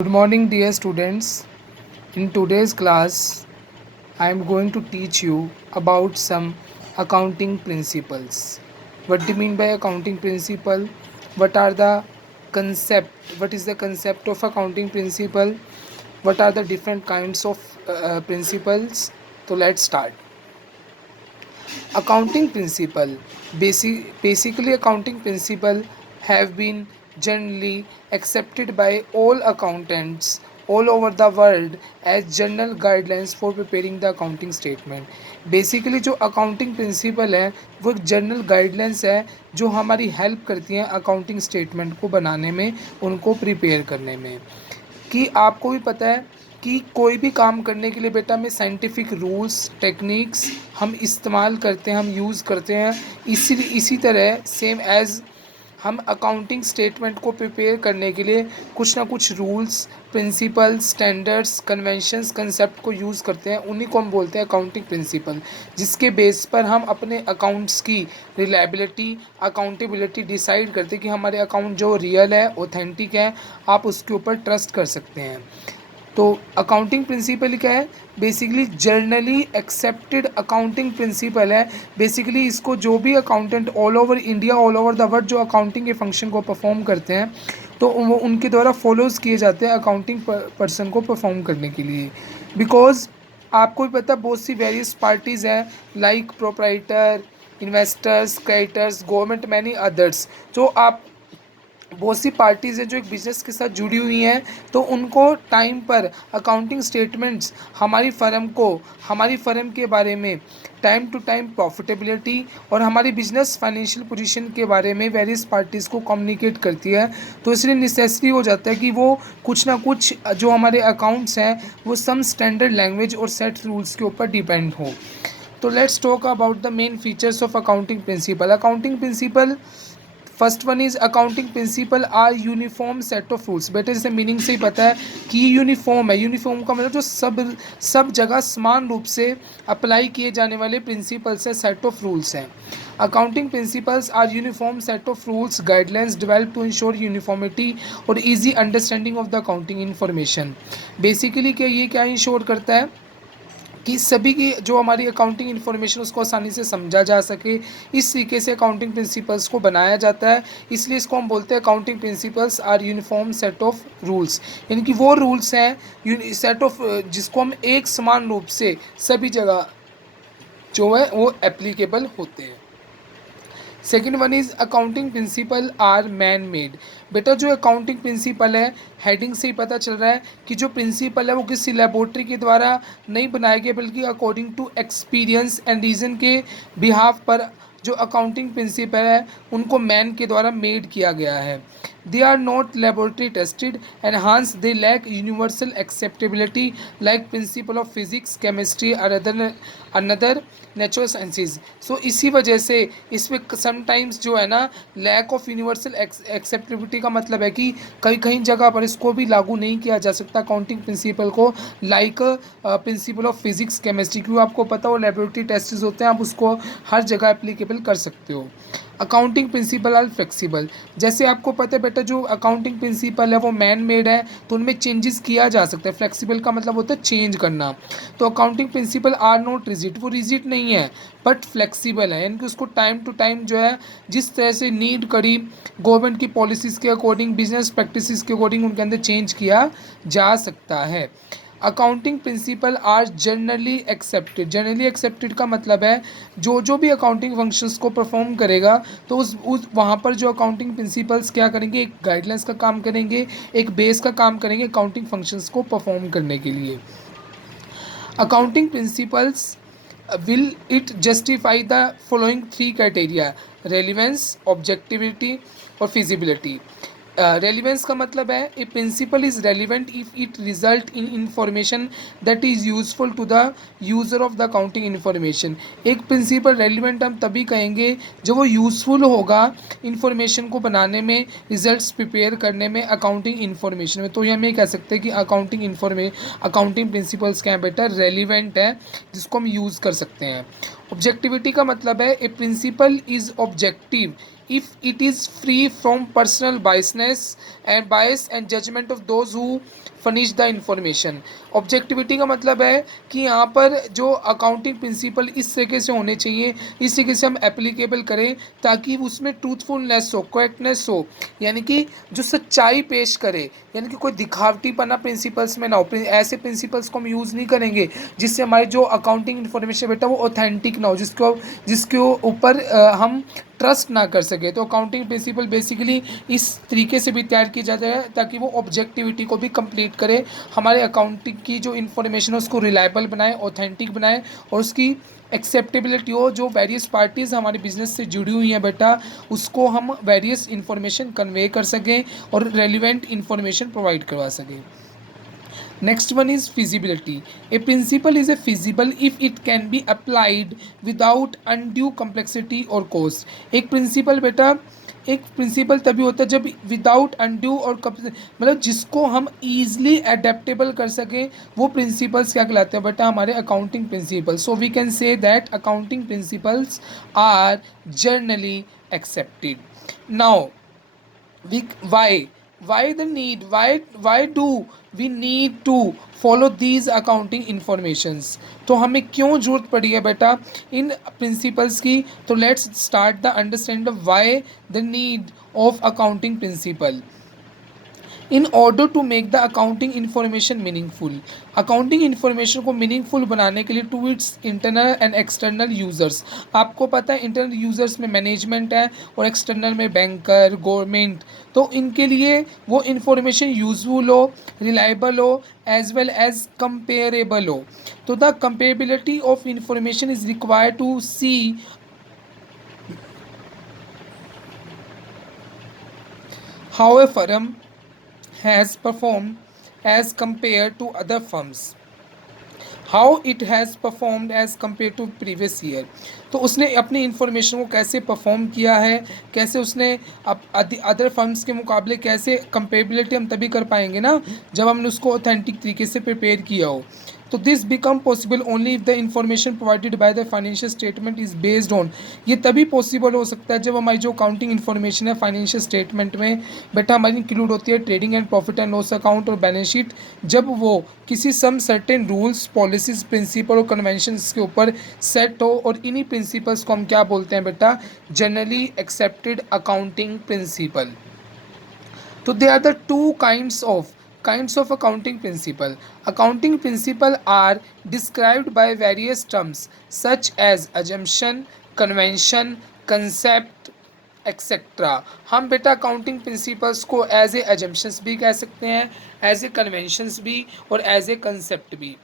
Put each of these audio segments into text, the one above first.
Good morning, dear students. In today's class, I am going to teach you about some accounting principles. What do you mean by accounting principle? What are the concept? What is the concept of accounting principle? What are the different kinds of principles? So let's start. Accounting principle. Basically, accounting principle have been generally accepted by all accountants all over the world as general guidelines for preparing the accounting statement. Basically जो accounting principle है वो एक general guidelines है जो हमारी help करती हैं accounting statement को बनाने में, उनको प्रिपेयर करने में। कि आपको भी पता है कि कोई भी काम करने के लिए बेटा में साइंटिफिक रूल्स टेक्निक्स हम इस्तेमाल करते हैं, हम यूज़ करते हैं। इसी तरह सेम एज़ हम अकाउंटिंग स्टेटमेंट को प्रिपेयर करने के लिए कुछ ना कुछ rules principles standards conventions concept को यूज़ करते हैं, उन्हीं को हम बोलते हैं अकाउंटिंग प्रिंसिपल, जिसके बेस पर हम अपने अकाउंट्स की रिलायबिलिटी अकाउंटेबिलिटी डिसाइड करते हैं कि हमारे अकाउंट जो रियल है ऑथेंटिक है, आप उसके ऊपर ट्रस्ट कर सकते हैं। तो अकाउंटिंग प्रिंसिपल क्या है? Basically generally accepted accounting principal है। बेसिकली इसको जो भी accountant all over India all over the world जो अकाउंटिंग के फंक्शन को परफॉर्म करते हैं तो वो उनके द्वारा फॉलोज़ किए जाते हैं अकाउंटिंग पर्सन को परफॉर्म करने के लिए। बिकॉज आपको भी पता बहुत सी वेरियस पार्टीज़ हैं like proprietor investors creditors government many others. जो आप बहुत सी पार्टीज़ हैं जो एक बिज़नेस के साथ जुड़ी हुई हैं, तो उनको टाइम पर अकाउंटिंग स्टेटमेंट्स हमारी फ़र्म के बारे में टाइम टू टाइम प्रॉफिटेबिलिटी और हमारी बिजनेस फाइनेंशियल पोजीशन के बारे में वेरियस पार्टीज़ को कम्युनिकेट करती है। तो इसलिए नेसेसरी हो जाता है कि वो कुछ ना कुछ जो हमारे अकाउंट्स हैं वो सम स्टैंडर्ड लैंग्वेज और सेट रूल्स के ऊपर डिपेंड हो। तो let's talk about the main features of accounting principle. Accounting principle first one is accounting principle are uniform set of rules. बेटे जैसे मीनिंग से ही पता है कि यूनिफॉर्म है। यूनिफॉर्म का मतलब जो सब जगह समान रूप से अप्लाई किए जाने वाले प्रिंसिपल्स है, सेट ऑफ रूल्स हैं। Accounting principles are uniform set of rules guidelines develop to ensure uniformity और easy understanding of the accounting information. Basically क्या ये क्या इंश्योर करता है कि सभी की जो हमारी अकाउंटिंग इन्फॉर्मेशन उसको आसानी से समझा जा सके। इस तरीके से अकाउंटिंग प्रिंसिपल्स को बनाया जाता है, इसलिए इसको हम बोलते हैं accounting principles are uniform set of rules. यानी कि वो रूल्स हैं सेट ऑफ जिसको हम एक समान रूप से सभी जगह जो है वो एप्लीकेबल होते हैं। Second one is accounting principle are man made. बेटा जो अकाउंटिंग प्रिंसिपल है हेडिंग से ही पता चल रहा है कि जो प्रिंसिपल है वो किसी लेबोरेटरी के द्वारा नहीं बनाए गए बल्कि according to experience and reason के बिहाफ पर जो अकाउंटिंग प्रिंसिपल है उनको मैन के द्वारा मेड किया गया है। They are not laboratory tested and hence they lack universal acceptability like principle of physics chemistry और अनदर नेचुरल साइंसेज। सो इसी वजह से इसमें समटाइम्स जो है ना लैक ऑफ यूनिवर्सल एक्सेप्टेबिलिटी का मतलब है कि कई कई जगह पर इसको भी लागू नहीं किया जा सकता अकाउंटिंग प्रिंसिपल को, like principle of physics chemistry. क्यों आपको पता हो लेबोरेटरी टेस्ट होते हैं, आप उसको हर जगह एप्लीकेबल कर सकते हो। Accounting principle are flexible. जैसे आपको पता है बेटा जो अकाउंटिंग प्रिंसिपल है वो मैन मेड है तो उनमें चेंजेस किया जा सकता है। फ्लेक्सिबल का मतलब होता है चेंज करना। तो accounting principle are not rigid, वो रिजिड नहीं है बट फ्लेक्सिबल है, यानी कि उसको टाइम टू टाइम जो है जिस तरह से नीड करी गवर्नमेंट की पॉलिसीज़ के अकॉर्डिंग बिजनेस प्रैक्टिसेस के अकॉर्डिंग उनके अंदर चेंज किया जा सकता है। Accounting principle are generally accepted का मतलब है जो भी अकाउंटिंग फंक्शंस को परफॉर्म करेगा तो उस वहाँ पर जो अकाउंटिंग प्रिंसिपल्स क्या करेंगे, एक गाइडलाइंस का काम करेंगे, एक बेस का काम करेंगे अकाउंटिंग फंक्शंस को परफॉर्म करने के लिए। Accounting principles will it justify the following three criteria: relevance objectivity और feasibility। रेलिवेंस का मतलब है a principle is relevant if it result in information that is useful to the user of the accounting information. एक principle relevant हम तभी कहेंगे जब वो यूज़फुल होगा इंफॉर्मेशन को बनाने में, रिजल्ट्स प्रिपेयर करने में, अकाउंटिंग इन्फॉर्मेशन में। तो ये हम ये कह सकते हैं कि अकाउंटिंग प्रिंसिपल्स क्या है बेटा, रेलिवेंट है जिसको हम यूज़ कर सकते हैं। ऑब्जेक्टिविटी का मतलब है a principle is objective if it is free from personal bias and judgment of those who furnish the information. Objectivity का मतलब है कि यहाँ पर जो अकाउंटिंग प्रिंसिपल इस तरीके से होने चाहिए, इस तरीके से हम एप्लीकेबल करें ताकि उसमें ट्रूथफुलनेस हो, करेक्टनेस हो, यानी कि जो सच्चाई पेश करे, यानी कि कोई दिखावटीपना प्रिंसिपल्स में ना हो। ऐसे प्रिंसिपल्स को हम यूज़ नहीं करेंगे जिससे हमारी जो अकाउंटिंग इन्फॉर्मेशन बेटा वो ऑथेंटिक ना हो, जिसके ऊपर हम ट्रस्ट ना कर सके। तो अकाउंटिंग प्रिंसिपल बेसिकली इस तरीके से भी तैयार की जाता है ताकि वो ऑब्जेक्टिविटी को भी कंप्लीट करे, हमारे अकाउंटिंग की जो इन्फॉर्मेशन है उसको रिलायबल बनाए, ऑथेंटिक बनाए और उसकी एक्सेप्टेबिलिटी हो। जो वेरियस पार्टीज़ हमारे बिजनेस से जुड़ी हुई हैं बेटा, उसको हम वेरियस इन्फॉर्मेशन कन्वे कर सकें और रेलिवेंट इन्फॉर्मेशन प्रोवाइड करवा सकें। Next one is feasibility. A principle is a feasible if it can be applied without undue complexity or cost. एक प्रिंसिपल बेटा, एक प्रिंसिपल तभी होता है जब विदाउट अनड्यू और मतलब जिसको हम ईजिली अडेप्टेबल कर सकें, वो प्रिंसिपल्स क्या कहलाते हैं बेटा, हमारे accounting principles. So we can say that accounting principles are generally accepted. Now we why the need why do we need to follow these accounting informations? तो हमें क्यों जरूरत पड़ी है बेटा इन प्रिंसिपल्स की? तो let's start the understand of why the need of accounting principle in order to make the accounting information meaningful. Accounting information को मीनिंगफुल बनाने के लिए to its internal and external users. आपको पता है इंटरनल यूज़र्स में मैनेजमेंट है और एक्सटर्नल में बैंकर, गवर्नमेंट। तो इनके लिए वो इन्फॉर्मेशन यूजफुल हो, रिलायबल हो, एज वेल एज कंपेरेबल हो। तो the comparability of information is required to see how a firm has performed as compared to other firms, how it has performed as compared to previous year। तो उसने अपनी information को कैसे perform किया है, कैसे उसने अदर फर्म्स के मुकाबले कैसे कंपेरेबिलिटी हम तभी कर पाएंगे ना जब हमने उसको ऑथेंटिक तरीके से प्रिपेयर किया हो। तो this become possible only if the information provided by the financial statement is based on. ये तभी पॉसिबल हो सकता है जब हमारी जो अकाउंटिंग इन्फॉर्मेशन है फाइनेंशियल स्टेटमेंट में बेटा हमारी इंक्लूड होती है trading and profit and loss account और बैलेंस शीट, जब वो किसी some certain rules, policies, principle और कन्वेंशंस के ऊपर सेट हो। और इन्हीं प्रिंसिपल्स को हम क्या बोलते हैं बेटा, जनरली एक्सेप्टेड अकाउंटिंग प्रिंसिपल। तो they are the two kinds of accounting principle. Accounting principle are described by various terms such as assumption, convention, concept, etcetera. हम बेटा अकाउंटिंग प्रिंसिपल्स को एज ए एजम्पशंस भी कह सकते हैं, एज ए कन्वेंशंस भी और एज ए कंसेप्ट भी।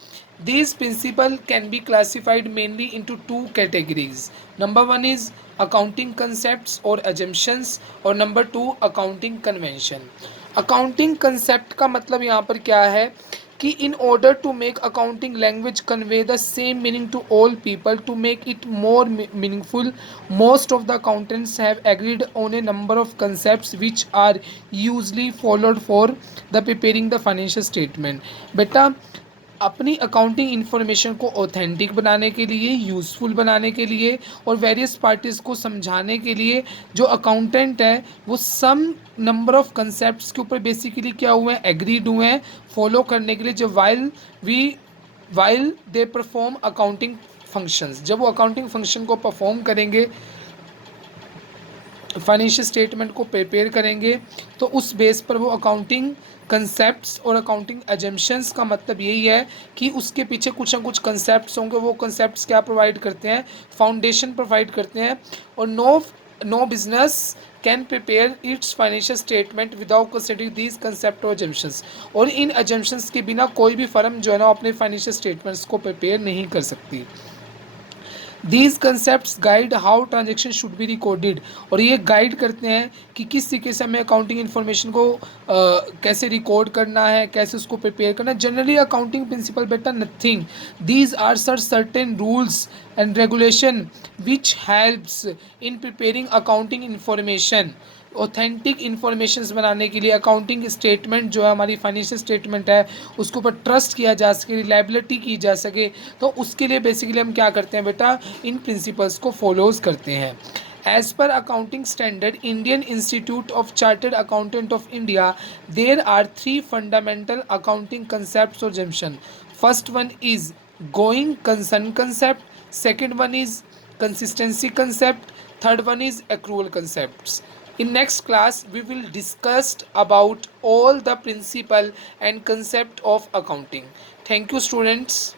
These principle can be classified mainly into two categories. Number one is accounting concepts और एजम्पशंस और number two accounting convention. Accounting concept का मतलब यहाँ पर क्या है कि in order to make accounting language convey the same meaning to all people to make it more meaningful, most of the accountants have agreed on a number of concepts which are usually followed for the preparing the financial statement. बेटा अपनी accounting information को authentic बनाने के लिए, useful बनाने के लिए और वेरियस पार्टीज़ को समझाने के लिए जो अकाउंटेंट है वो सम नंबर ऑफ कंसेप्ट्स के ऊपर बेसिकली क्या हुए हैं, एग्रीड हुए हैं फॉलो करने के लिए, जो while they perform accounting functions. जब वो अकाउंटिंग फंक्शन को परफॉर्म करेंगे, फाइनेंशियल स्टेटमेंट को प्रिपेयर करेंगे, तो उस बेस पर वो अकाउंटिंग कंसेप्ट्स और अकाउंटिंग एजम्पशंस का मतलब यही है कि उसके पीछे कुछ ना कुछ कंसेप्ट्स होंगे। वो कंसेप्ट्स क्या प्रोवाइड करते हैं, फाउंडेशन प्रोवाइड करते हैं। और no business can prepare its financial statement without considering these concept और एजम्पशंस। और इन एजम्पशंस के बिना कोई भी फर्म जो है ना अपने फाइनेंशियल स्टेटमेंट्स को प्रिपेयर नहीं कर सकती। These concept guide how transaction should be recorded. और ये गाइड करते हैं कि किस तरीके से हमें अकाउंटिंग इन्फॉर्मेशन को कैसे रिकॉर्ड करना है, कैसे उसको प्रिपेयर करना है। जनरली अकाउंटिंग प्रिंसिपल बेटा nothing, these are certain rules and regulation which helps in preparing accounting information. Authentic informations बनाने के लिए अकाउंटिंग स्टेटमेंट जो है हमारी फाइनेंशियल स्टेटमेंट है उसके ऊपर ट्रस्ट किया जा सके, रिलायबिलिटी की जा सके, तो उसके लिए बेसिकली हम क्या करते हैं बेटा, इन प्रिंसिपल्स को फॉलोज करते हैं। As per accounting standard, Indian Institute of Chartered Accountant of India, there are three fundamental accounting concepts or assumption. First one is going concern concept, second one is consistency concept, third one is accrual concepts. In next class, we will discuss about all the principle and concept of accounting. Thank you, students.